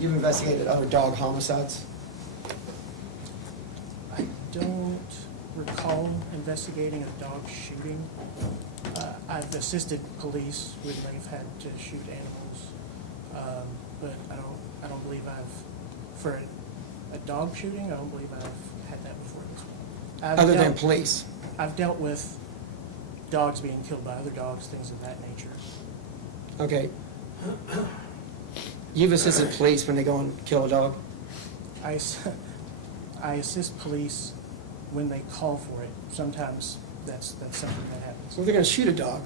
You've investigated other dog homicides? I don't recall investigating a dog shooting. I've assisted police when they've had to shoot animals, but I don't believe for a dog shooting, I don't believe I've had that before this one. Other than police? I've dealt with dogs being killed by other dogs, things of that nature. Okay. You've assisted police when they go and kill a dog? I assist police when they call for it. Sometimes that's something that happens. Well, they're going to shoot a dog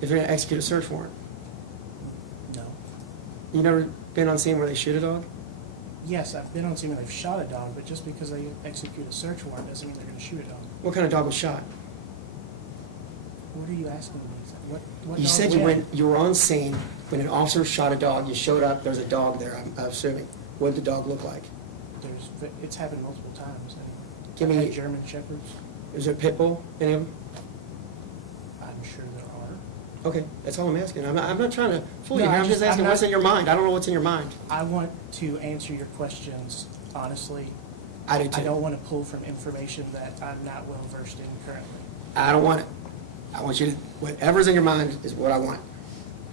if they're going to execute a search warrant. No. You never been on scene where they shoot a dog? Yes, I've been on scene when they've shot a dog, but just because they execute a search warrant doesn't mean they're going to shoot a dog. What kind of dog was shot? What are you asking me? What You dog said was you were on scene when an officer shot a dog. You showed up, there's a dog there, I'm assuming. What did the dog look like? It's happened multiple times. Give I've me- had German Shepherds. Is there a Pitbull, any of them? I'm sure there are. Okay, that's all I'm asking. I'm not trying to fool No, you. I'm I'm just asking not- what's in your mind. I don't know what's in your mind. I want to answer your questions honestly. I do I too. don't want to pull from information that I'm not well versed in currently. I don't want it. I want you to, whatever's in your mind is what I want.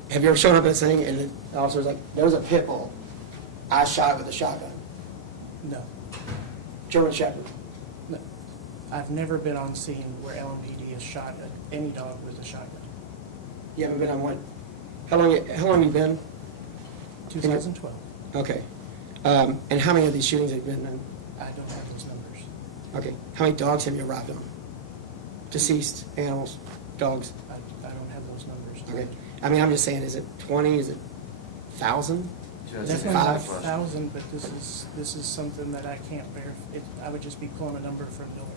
Have you ever shown up at a scene and the officer's like, there was a pit bull. I shot it with a shotgun. No. German Shepherd. No. I've never been on scene where LMPD has shot any dog with a shotgun. You haven't been on one? How long have you been? 2012. Okay. And how many of these shootings have you been in? I don't have those numbers. Okay. How many dogs have you arrived on? Deceased animals, dogs? I don't have those numbers. Okay. I mean, I'm just saying, is it 20? Is it 1,000? Definitely not 5? 1,000, but this is something that I can't verify. I would just be pulling a number from nowhere.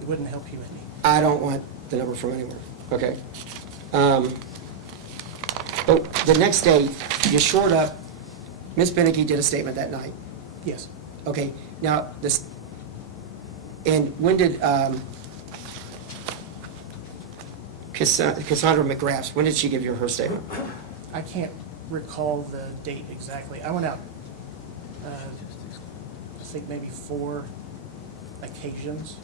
It wouldn't help you any. I don't want the number from anywhere. Okay. But the next day, you shored up. Ms. Beneke did a statement that night. Yes. Okay. Now, this, and when did Cassandra McGrath's, when did she give you her statement? I can't recall the date exactly. I went out, I think maybe 4 occasions.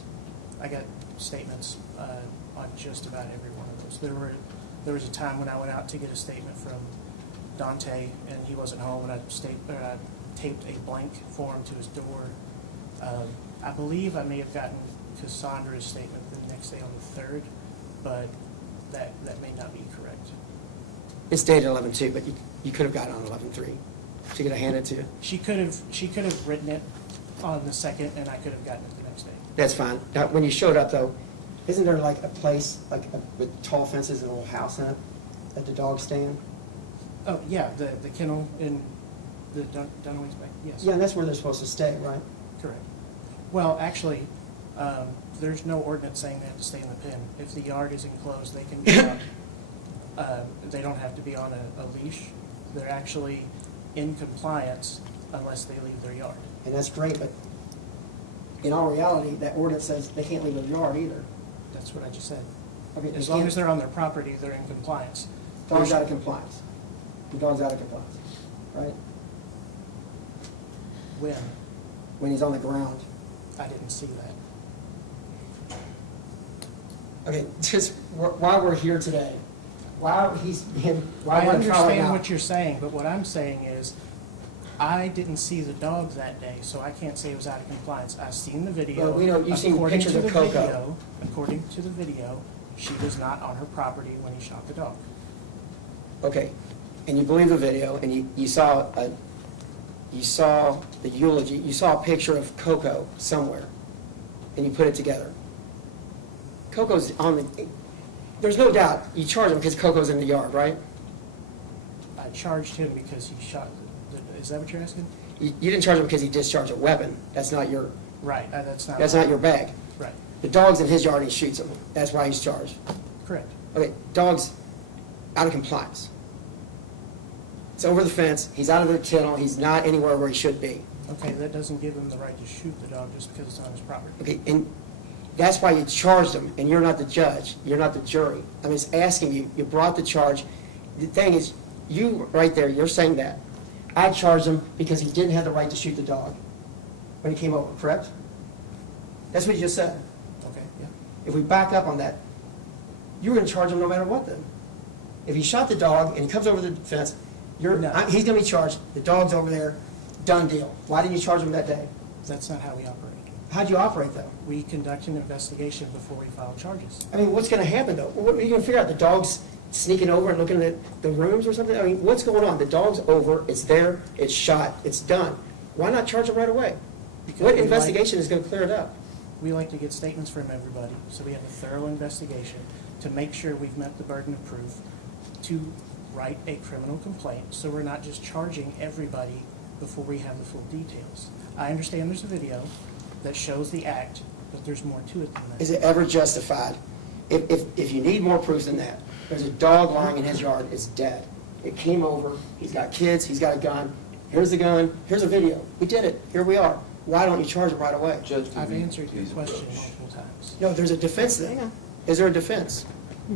I got statements on just about every one of those. There was a time when I went out to get a statement from Dante, and he wasn't home, and I taped a blank form to his door. I believe I may have gotten Cassandra's statement the next day on the 3rd, but that may not be correct. It's dated 11/2, but you could have gotten on 11/3. She could have handed it to you. She could have written it on the 2nd, and I could have gotten it the next day. That's fine. Now, when you showed up, though, isn't there like a place with tall fences and a little house in it that the dogs stand? Oh, yeah, the kennel in the Dunaway's back, yes. Yeah, and that's where they're supposed to stay, right? Correct. Well, actually, there's no ordinance saying they have to stay in the pen. If the yard is enclosed, they can be out. They don't have to be on a leash. They're actually in compliance unless they leave their yard. And that's great, but in all reality, that ordinance says they can't leave their yard either. That's what I just said. Okay, As long as they're on their property, they're in compliance. Dog's out of compliance. The dog's out of compliance, right? When? When he's on the ground. I didn't see that. Okay, just why we're here today, why I we're in trial right understand now. what you're saying, but what I'm saying is, I didn't see the dog that day, so I can't say it was out of compliance. I've seen the video. Well, we know you've seen According pictures to of the Coco. video- According to the video, she was not on her property when he shot the dog. Okay, and you believe the video, and you saw the eulogy, you saw a picture of Coco somewhere, and you put it together. Coco's on the, there's no doubt, you charge him because Coco's in the yard, right? I charged him because he shot, is that what you're asking? You didn't charge him because he discharged a weapon. That's not your Right, that's not. your bag. Right, The dog's in his yard and he shoots him. That's why he's charged. correct. Okay, dog's out of compliance. It's over the fence, he's out of the kennel, he's not anywhere where he should be. Okay, that doesn't give him the right to shoot the dog just because it's on his property. Okay, and that's why you charged him, and you're not the judge, you're not the jury. I mean, it's asking you, you brought the charge. The thing is, you, right there, you're saying that. I charged him because he didn't have the right to shoot the dog when he came over, correct? That's what you just said. Okay, yeah. If we back up on that, you were gonna charge him no matter what then. If he shot the dog and he comes over the fence, No. he's gonna be charged, the dog's over there, done deal. Why didn't you charge him that day? That's not how we operate. How'd you operate though? We conduct an investigation before we file charges. I mean, what's gonna happen though? What, are you gonna figure out the dog's sneaking over and looking at the rooms or something? I mean, what's going on? The dog's over, it's there, it's shot, it's done. Why not charge him right away? Because What we like- investigation is gonna clear it up? We like to get statements from everybody, so we have a thorough investigation to make sure we've met the burden of proof to write a criminal complaint, so we're not just charging everybody before we have the full details. I understand there's a video that shows the act, but there's more to it than that. Is it ever justified? If you need more proof than that, there's a dog lying in his yard, it's dead. It came over, he's got kids, he's got a gun, here's the gun, here's a video. We did it, here we are. Why don't you charge him right away? Judge, I've answered your question multiple times. No, there's a defense thing. Is there a defense?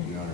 Your Honor,